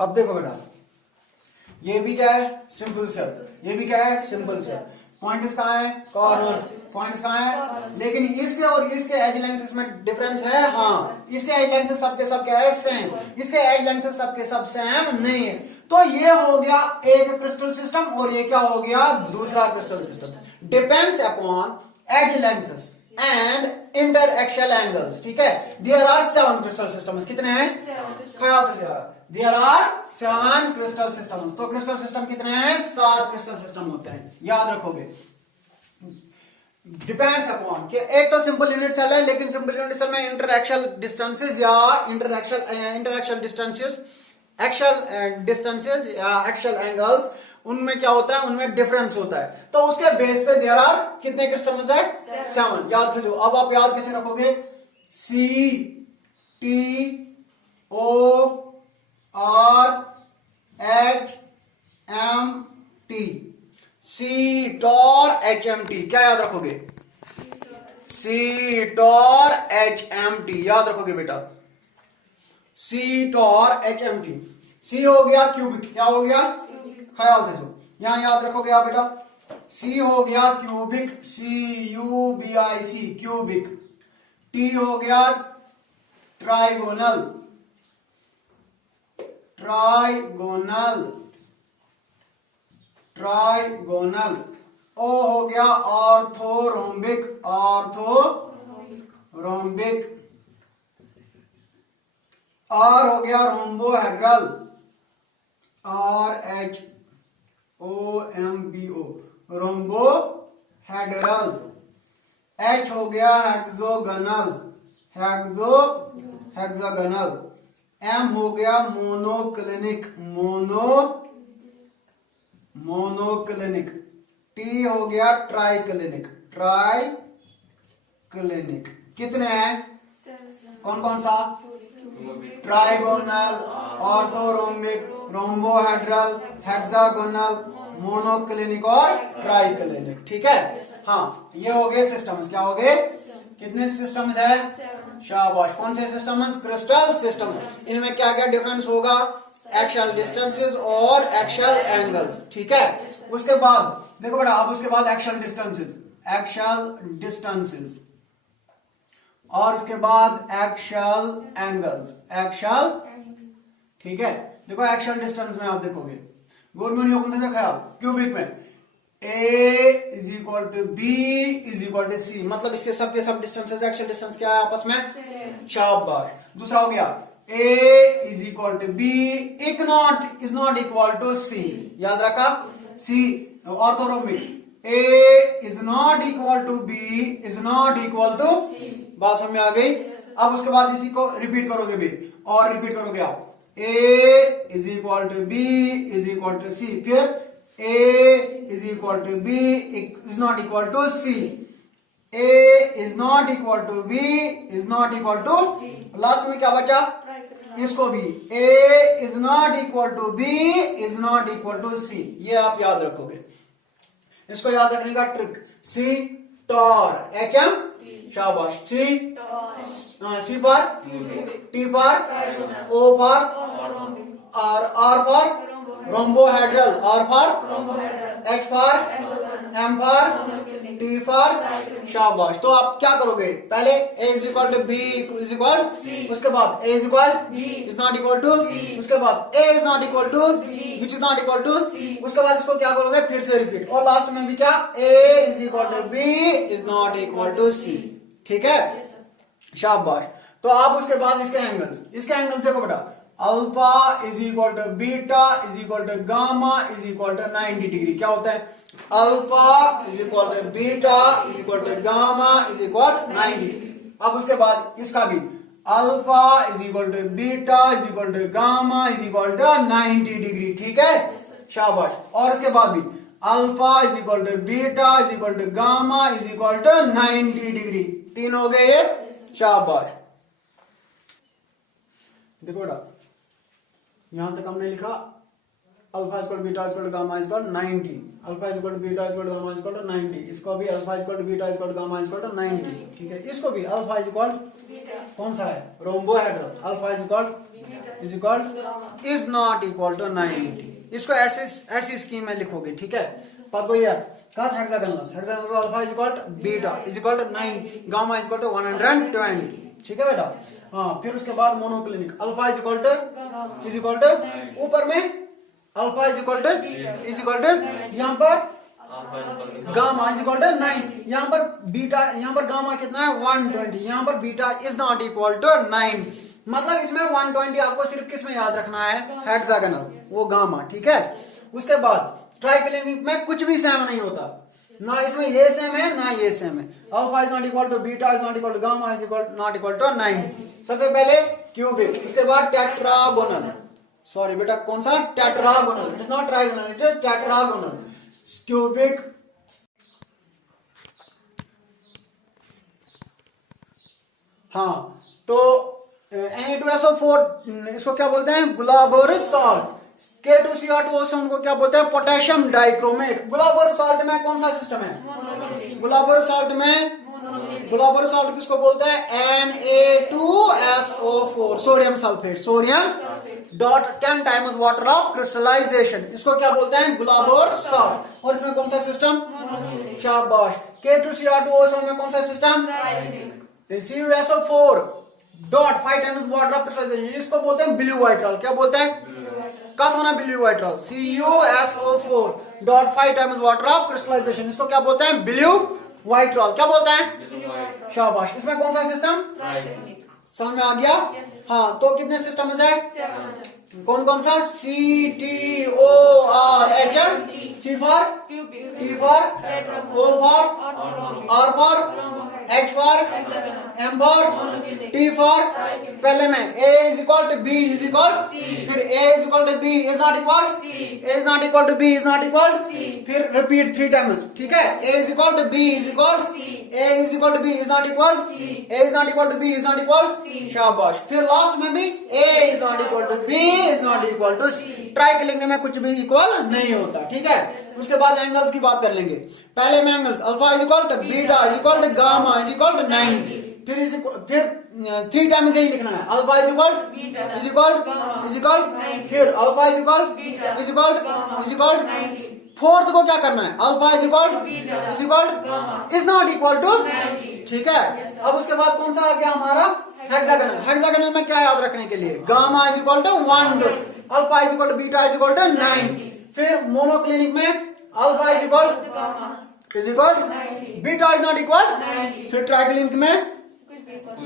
अब देखो बेटा, ये भी क्या है, सिंपल सेल, ये भी क्या है, सिंपल सेल। पॉइंट्स कहाँ है, कॉर्नर्स। पॉइंट्स कहाँ है, लेकिन इसके और इसके एज लेंथ में डिफरेंस है। हाँ, इसके एज लेंथ सबके सब क्या है, सेम। इसके एज लेंथ सबके सब सेम नहीं है। तो ये हो गया एक क्रिस्टल सिस्टम और ये क्या हो गया, दूसरा crystal system. Depends upon edge lengths and interaction angles. ठीक है, देयर आर 7 क्रिस्टल सिस्टम्स। कितने हैं, ख्याल से यार, देयर आर 7 क्रिस्टल सिस्टम्स। तो क्रिस्टल सिस्टम कितने हैं, 7 क्रिस्टल सिस्टम होते हैं, याद रखोगे। डिपेंड्स अपॉन कि एक तो सिंपल यूनिट सेल है, लेकिन सिंपल यूनिट सेल में इंटरएक्शन डिस्टेंसेस या इंटरएक्शन डिस्टेंसेस, एक्शल डिस्टेंसेस या एक्शल एंगल्स, उनमें क्या होता है, उनमें डिफरेंस होता है। तो उसके बेस पे देयर आर कितने क्रिस्टल्स है, 7। याद रखो। अब आप याद कैसे रखोगे, C T O R H M T, C टॉर एच एम टी। क्या याद रखोगे, सी टॉर एच एम टी, याद रखोगे बेटा, सी टॉर एच एम टी। सी हो गया क्यूबिक, क्या हो गया, ख्याल से यहां याद रखोगे आप बेटा, सी हो गया cubic, C U B I C, cubic. T हो गया ट्राइगोनल, ट्राइगोनल, ट्राइगोनल। ओ हो गया ऑर्थोरोम्बिक, ऑर्थोरोम्बिक। आर हो गया rhombohedral, R H O M B O, rhombohedral. H हो गया हेक्सोगनल, हेक्सोगनल। एम हो गया मोनोक्लिनिक, मोनोक्लिनिक। टी हो गया ट्राइक्लिनिक, ट्राइक्लिनिक। कितने हैं, कौन कौन सा, trigonal, orthorhombic, rhombohedral, hexagonal, monoclinic और ट्राइक्लिनिक। ठीक है, हाँ, ये हो गए सिस्टम्स। क्या हो गए, कितने सिस्टम्स है, शाबाश। कौन से सिस्टम्स, क्रिस्टल सिस्टम्स। इनमें क्या क्या डिफरेंस होगा, एक्शल डिस्टेंसेस और एक्शल एंगल्स। ठीक है, उसके बाद देखो बेटा, अब उसके बाद एक्शल डिस्टेंसेस, एक्शल डिस्टेंसेस, और उसके बाद एक्शल एंगल्स, एक्शल। ठीक है, देखो एक्शल डिस्टेंस में आप देखोगे, गवर्नमेंट योग देखा आप क्यूबिक में, A is equal to B is equal to C, मतलब इसके सबके सब डिस्टेंसेस, एक्शल डिस्टेंस क्या है आपस में, शाबाश। दूसरा हो गया A is equal to B, is not equal to C, याद रखा। C orthorhombic, A is not equal to B is not equal to, बात समझ में आ गई। अब उसके बाद इसी को रिपीट करोगे भी, और रिपीट करोगे आप, A is equal to B is equal to C, फिर A is equal to B is not equal to C, A is not equal to B is not equal to, last में क्या बचा, इसको भी, A is not equal to B is not equal to C. ये आप याद रखोगे। इसको याद रखने का ट्रिक, सी टॉर एच एम, शाबाश। सी पर, टी पर, ओ पर, आर पर रोम्बोहेड्रल, आर पर, एच पर, एम पर, टी पर, शाबाश। तो आप क्या करोगे, पहले A is equal to B is equal, उसके बाद A is equal is not equal to, उसके बाद A is not equal to which is not equal to, उसके बाद इसको क्या करोगे, फिर से रिपीट, और लास्ट में भी क्या, A is equal to B is not equal to C. ठीक है, शाबाश। तो आप उसके बाद इसके एंगल्स देखो बेटा, alpha is equal to beta is equal to gamma is equal to 90 degree. क्या होता है, alpha is equal to beta is equal to gamma is equal 90। अब उसके बाद इसका भी, alpha is equal to beta is equal to gamma is equal to 90 degree. ठीक है, शाबाश। और उसके बाद भी alpha is equal to beta is equal to gamma is equal to 90 degree. 3 हो गए ये, शाबाश। देखो बेटा, यहां तक हमने लिखा alpha is equal to beta is equal to gamma is equal to 90, alpha is equal to beta is equal to gamma is equal to 90, इसको भी alpha is equal to beta is equal to gamma is equal to 90। ठीक है, इसको भी alpha is equal, कौन सा है, rhombohedral, alpha is equal is not equal to 90। इसको ऐसी स्कीम में लिखोगे, ठीक है। पता यार कत hexagonal alpha is equal to beta is equal to 9, gamma is equal to 120, ठीक है बेटा। हाँ, फिर उसके बाद monoclinic alpha is equal to ऊपर में अल्फा इज इक्वल टू यहाँ पर गामा इज इक्वल टू 9, यहाँ पर बीटा, यहाँ पर गामा कितना है 120, यहाँ पर beta is not equal to 9। मतलब इसमें 120 आपको सिर्फ किस में याद रखना है, हेक्सागोनल, वो गामा, ठीक है। उसके बाद ट्राइक्लिनिक में कुछ भी सेम नहीं होता, ना इसमें ये सेम है ना ये सेम है। Alpha is not equal to beta is not equal to gamma is not equal to 9। सबसे पहले क्यूबिक, उसके बाद टेट्रागोनल, सॉरी बेटा कौन सा, tetragonal, it is not trigonal, it is tetragonal. Cubic, हाँ, तो Na2SO4 इसको क्या बोलते हैं, गुलाबोरस सॉल्ट। K2Cr2O उनको क्या बोलते हैं, पोटेशियम डाइक्रोमेट। गुलाबोरस सॉल्ट में कौन सा सिस्टम है, गुलाबोरस सॉल्ट किसको बोलते हैं, Na2SO4 sodium sulphate, sodium dot 10 times water of crystallization, इसको क्या बोलते हैं, गुलाबोरस सॉल्ट। और इसमें कौन सा सिस्टम, शाबाश। K2Cr2O में कौन सा system, CuSO4 dot 5 times water of crystallization, इसको बोलते हैं ब्लू वाइट्रॉल। क्या बोलते हैं, कत होना blue vitriol, CuSO4 dot 5 times water of crystallization, इसको क्या बोलते हैं, ब्लू वाइट्रॉल। क्या बोलते हैं, शाबाश। इसमें कौन सा सिस्टम, समझ में आ गया। हाँ, तो कितने सिस्टम है, कौन कौन सा, CTORHM, C for, T for, O for, R for, H for, M for, T for. पहले में A is equal to B is equal, फिर A is equal to B is not equal, A is not equal to B is not equal, फिर repeat 3 times, ठीक है। A is equal to B is equal, A is equal to B is not equal, A is not equal to B is not equal, शाबाश। फिर last में भी A is not equal to B is not equal to C। Try लिखने में कुछ भी equal नहीं होता, ठीक है। उसके बाद एंगल्स की बात कर लेंगे। पहले में angles alpha is equal to beta is equal to gamma is equal to 90, फिर 3 टाइम्स यही लिखना है, अल्फा इज इक्वल, फिर अल्फा इज इक्वल, फोर्थ को क्या करना है, alpha is equal is not equal to, ठीक है। अब उसके बाद कौन सा आ गया हमारा, हेक्सागोनल। हेक्सागोनल में क्या याद रखने के लिए, gamma is equal to 100, alpha is equal to beta is equal to 90। फिर मोनोक्लिनिक में alpha is equal beta is not equal, फिर ट्राइक्लिनिक में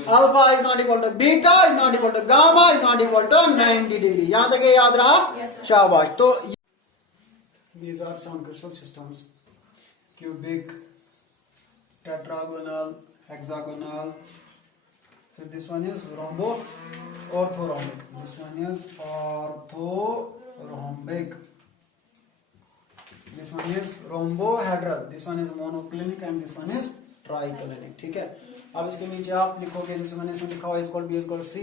alpha is not equal to beta is not equal to gamma is not equal to 90 degree. यहां तक ये याद रहा, शाबाश। तो these are some crystal systems: cubic, tetragonal, hexagonal. So this one is orthorhombic. This one is orthorhombic. This one is rhombohedral. This one is monoclinic and this one is triclinic. ठीक है। अब इसके नीचे आप लिखोगे, जैसे मैंने इसमें लिखा हुआ is equal B is equal C,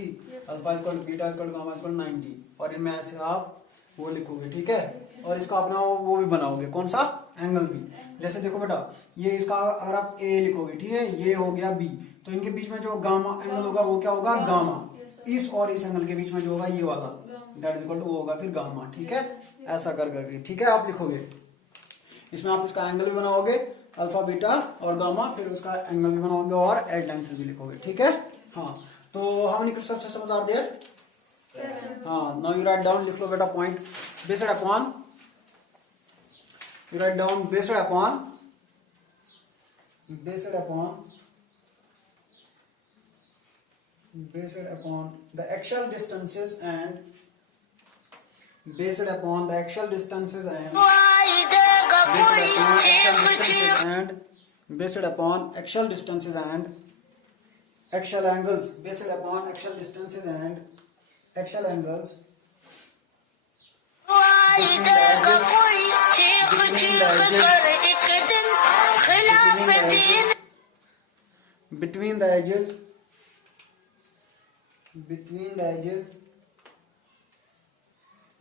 alpha is equal beta is equal gamma is equal 90, और इनमें ऐसे आप वो लिखोगे, ठीक है। और इसका अपना वो भी बनाओगे, कौन सा, एंगल भी। जैसे देखो बेटा, ये इसका अगर आप ए लिखोगे, ठीक है, ये हो गया बी, तो इनके बीच में जो गामा एंगल होगा वो क्या होगा, गामा। इस और इस एंगल के बीच में जो होगा ये वाला, दैट इज इक्वल टू वो होगा फिर गामा, ठीक है। ऐसा कर करके, ठीक है, आप लिखोगे। इसमें आप इसका एंगल भी बनाओगे, अल्फा बीटा और गामा, फिर उसका एंगल भी बनाओगे और एड लेंथ भी लिखोगे, ठीक है। हाँ, तो how many crystal systems are there, now you write down, लिख लो बेटा point, based upon, you write down based upon the axial distances and based upon axial distances and axial angles, based upon axial distances and axial angles between the edges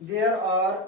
there are